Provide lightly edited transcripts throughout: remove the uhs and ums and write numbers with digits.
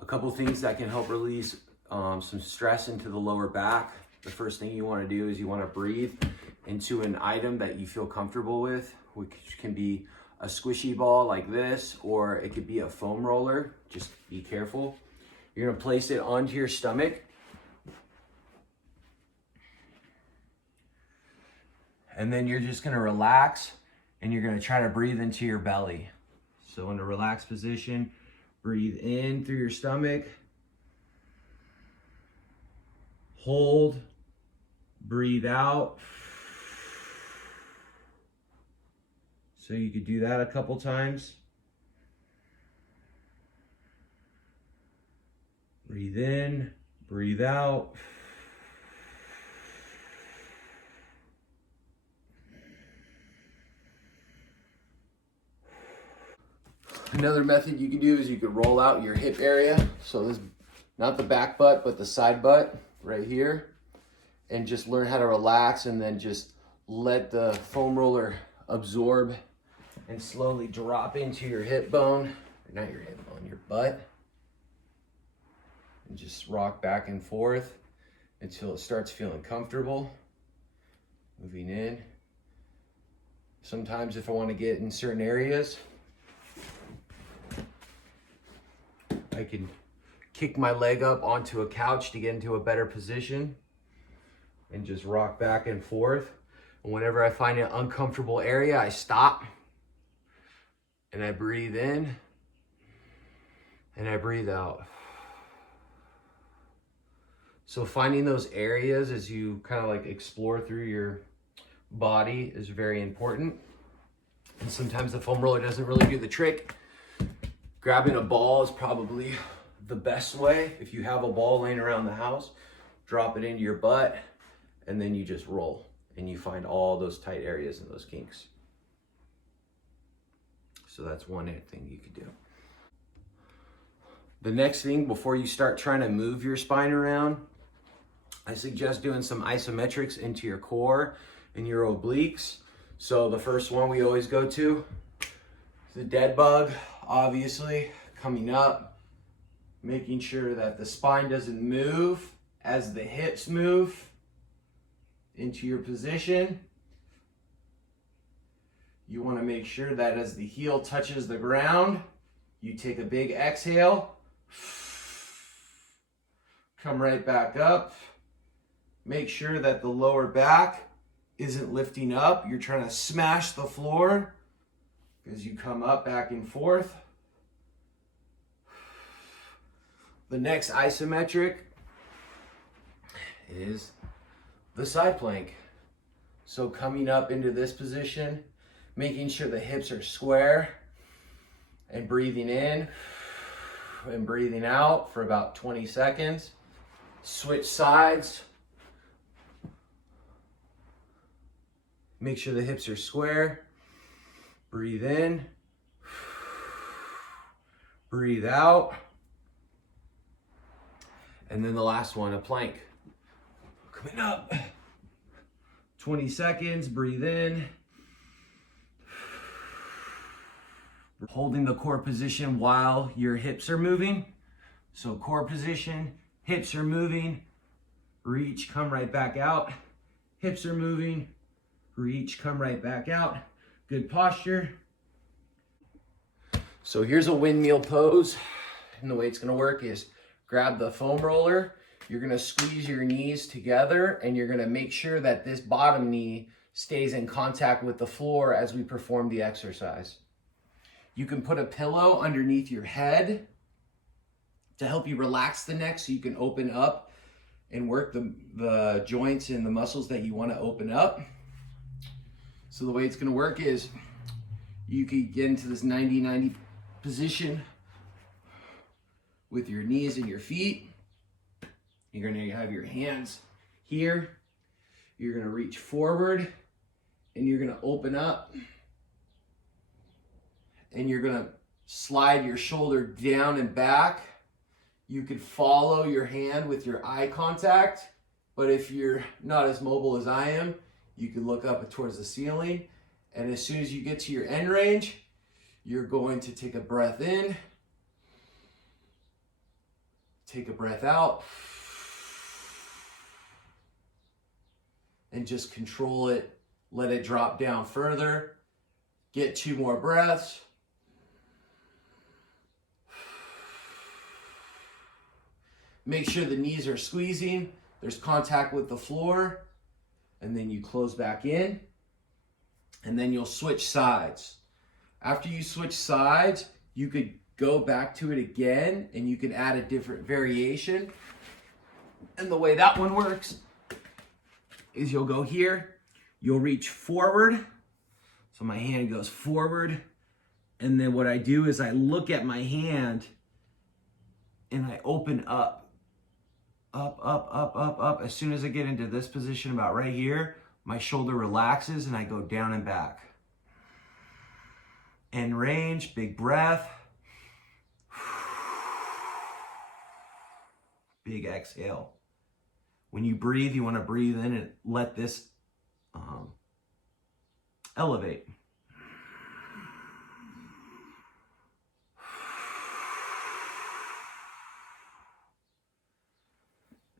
A couple things that can help release some stress into the lower back. The first thing you want to do is you want to breathe into an item that you feel comfortable with, which can be a squishy ball like this, or it could be a foam roller. Just be careful. You're going to place it onto your stomach. And then you're just going to relax and you're going to try to breathe into your belly. So in a relaxed position, breathe in through your stomach. Hold, breathe out. So you could do that a couple times. Breathe in, breathe out. Another method you can do is you could roll out your hip area. So this, not the back butt, but the side butt right here. And just learn how to relax and then just let the foam roller absorb and slowly drop into your hip bone, or not your hip bone, your butt. And just rock back and forth until it starts feeling comfortable. Moving in. Sometimes if I want to get in certain areas, I can kick my leg up onto a couch to get into a better position and just rock back and forth. And whenever I find an uncomfortable area, I stop and I breathe in and I breathe out. So finding those areas as you kind of like explore through your body is very important. And sometimes the foam roller doesn't really do the trick. Grabbing a ball is probably the best way. If you have a ball laying around the house, drop it into your butt and then you just roll and you find all those tight areas and those kinks. So that's one thing you could do. The next thing before you start trying to move your spine around, I suggest doing some isometrics into your core and your obliques. So the first one we always go to is the dead bug, obviously, coming up, making sure that the spine doesn't move as the hips move into your position. You want to make sure that as the heel touches the ground, you take a big exhale, come right back up. Make sure that the lower back isn't lifting up. You're trying to smash the floor as you come up back and forth. The next isometric is the side plank. So coming up into this position, making sure the hips are square and breathing in and breathing out for about 20 seconds. Switch sides. Make sure the hips are square. Breathe in. Breathe out. And then the last one, a plank. Coming up. 20 seconds, breathe in. Holding the core position while your hips are moving. So core position, hips are moving. Reach, come right back out. Hips are moving. Reach, come right back out. Good posture. So here's a windmill pose. And the way it's gonna work is grab the foam roller. You're gonna squeeze your knees together and you're gonna make sure that this bottom knee stays in contact with the floor as we perform the exercise. You can put a pillow underneath your head to help you relax the neck so you can open up and work the joints and the muscles that you wanna open up. So the way it's gonna work is you can get into this 90-90 position with your knees and your feet. You're gonna have your hands here. You're gonna reach forward and you're gonna open up and you're gonna slide your shoulder down and back. You could follow your hand with your eye contact, but if you're not as mobile as I am, you can look up towards the ceiling, and as soon as you get to your end range, you're going to take a breath in Take a breath out. And just control it. Let it drop down further. Get 2 more breaths. Make sure the knees are squeezing. There's contact with the floor. And then you close back in. And then you'll switch sides. After you switch sides, you could go back to it again and you can add a different variation. And the way that one works is you'll go here, you'll reach forward. So my hand goes forward. And then what I do is I look at my hand and I open up. Up, up, up, up, up. As soon as I get into this position about right here, my shoulder relaxes and I go down and back. End range, big breath. Big exhale. When you breathe, you want to breathe in and let this elevate.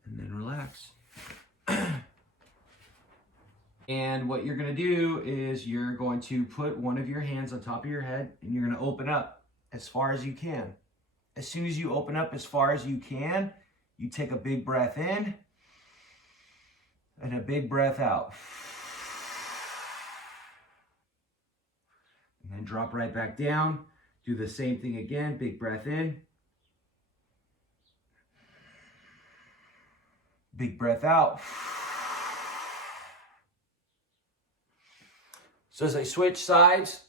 And then relax. And what you're going to do is you're going to put one of your hands on top of your head and you're going to open up as far as you can. As soon as you open up as far as you can, you take a big breath in and a big breath out. And then drop right back down. Do the same thing again. Big breath in. Big breath out. So as I switch sides,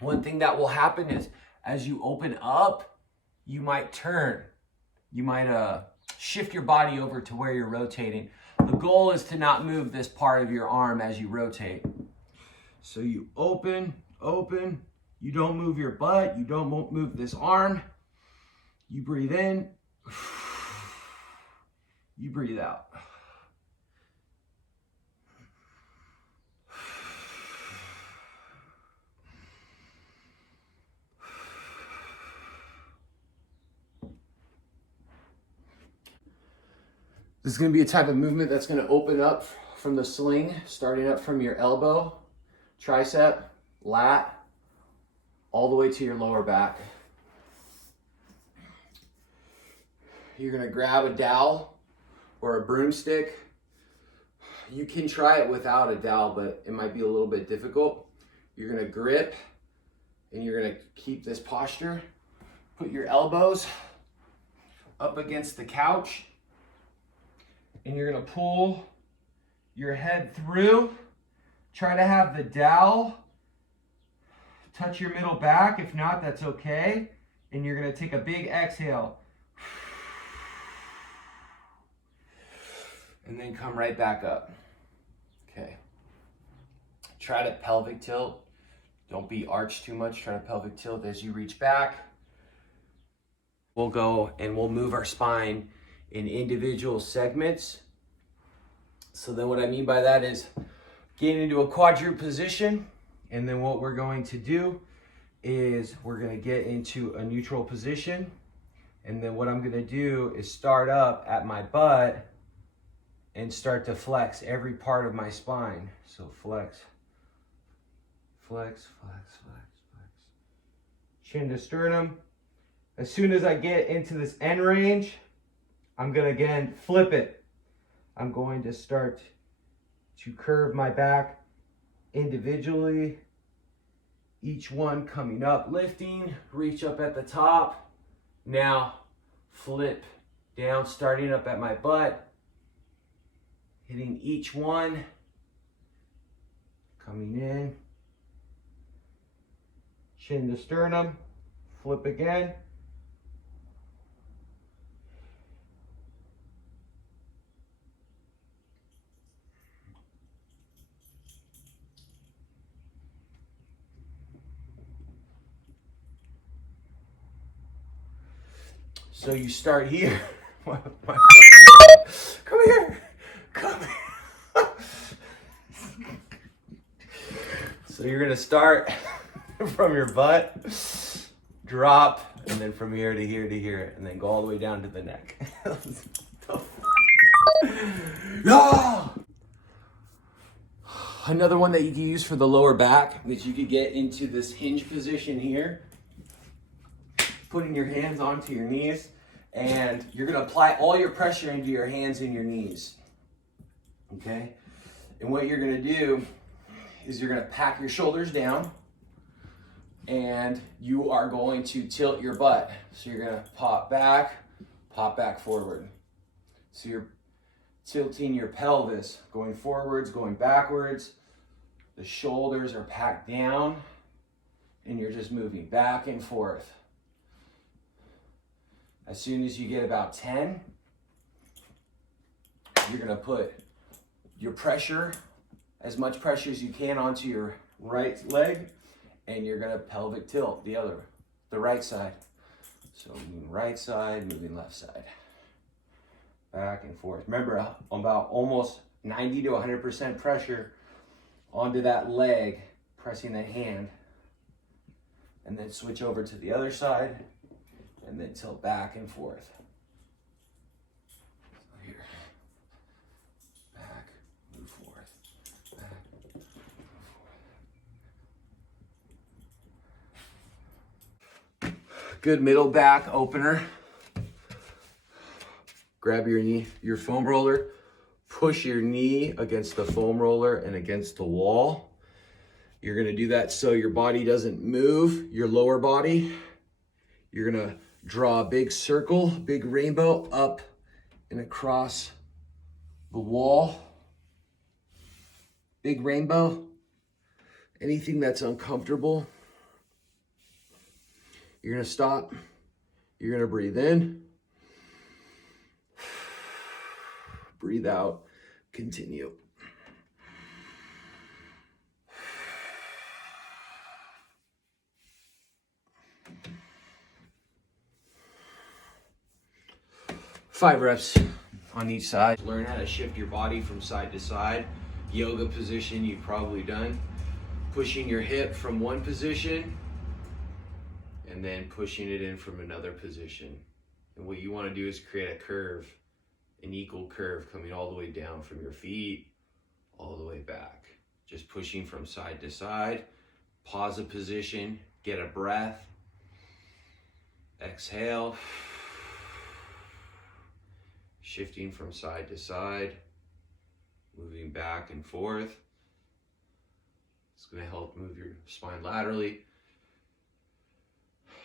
one thing that will happen is as you open up, you might turn. You might shift your body over to where you're rotating. The goal is to not move this part of your arm as you rotate. So you open, open. You don't move your butt. You don't move this arm. You breathe in. You breathe out. This is going to be a type of movement that's going to open up from the sling, starting up from your elbow, tricep, lat, all the way to your lower back. You're going to grab a dowel or a broomstick. You can try it without a dowel, but it might be a little bit difficult. You're going to grip and you're going to keep this posture. Put your elbows up against the couch. And you're going to pull your head through. Try to have the dowel touch your middle back. If not, that's okay. And you're going to take a big exhale. And then come right back up. Okay. Try to pelvic tilt. Don't be arched too much. Try to pelvic tilt as you reach back. We'll go and we'll move our spine in individual segments. So then what I mean by that is getting into a quadruped position. And then what we're going to do is we're going to get into a neutral position. And then what I'm going to do is start up at my butt and start to flex every part of my spine. So flex, flex, flex, flex, flex. Chin to sternum. As soon as I get into this end range, I'm going to again flip it. I'm going to start to curve my back individually. Each one coming up, lifting, reach up at the top. Now flip down, starting up at my butt. Hitting each one. Coming in. Chin to sternum. Flip again. So you start here. Come here. Come here. So you're going to start from your butt, drop and then from here to here to here, and then go all the way down to the neck. No! Another one that you can use for the lower back is you could get into this hinge position here, putting your hands onto your knees, and you're gonna apply all your pressure into your hands and your knees, okay? And what you're gonna do is you're gonna pack your shoulders down, and you are going to tilt your butt. So you're gonna pop back forward. So you're tilting your pelvis, going forwards, going backwards. The shoulders are packed down, and you're just moving back and forth. As soon as you get about 10, you're gonna put your pressure, as much pressure as you can, onto your right leg, and you're gonna pelvic tilt the right side. So moving right side, moving left side. Back and forth. Remember, about almost 90 to 100% pressure onto that leg, pressing the hand. And then switch over to the other side, and then tilt back and forth. So here. Back, move forth. Back, move forth. Good middle back opener. Grab your knee, your foam roller, push your knee against the foam roller and against the wall. You're gonna do that so your body doesn't move, your lower body. You're gonna draw a big circle, big rainbow up and across the wall. Big rainbow. Anything that's uncomfortable, you're gonna stop. You're gonna breathe in. Breathe out, continue. Five reps on each side. Learn how to shift your body from side to side. Yoga position you've probably done. Pushing your hip from one position and then pushing it in from another position. And what you want to do is create a curve, an equal curve coming all the way down from your feet, all the way back. Just pushing from side to side. Pause a position, get a breath. Exhale. Shifting from side to side, moving back and forth. It's going to help move your spine laterally.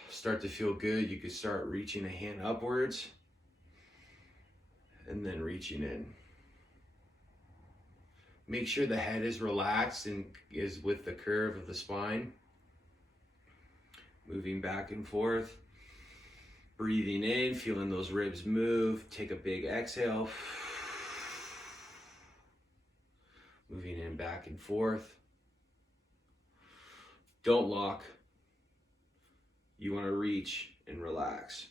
Start to feel good. You could start reaching a hand upwards and then reaching in. Make sure the head is relaxed and is with the curve of the spine. Moving back and forth. Breathing in, feeling those ribs move. Take a big exhale. Moving in back and forth. Don't lock. You want to reach and relax.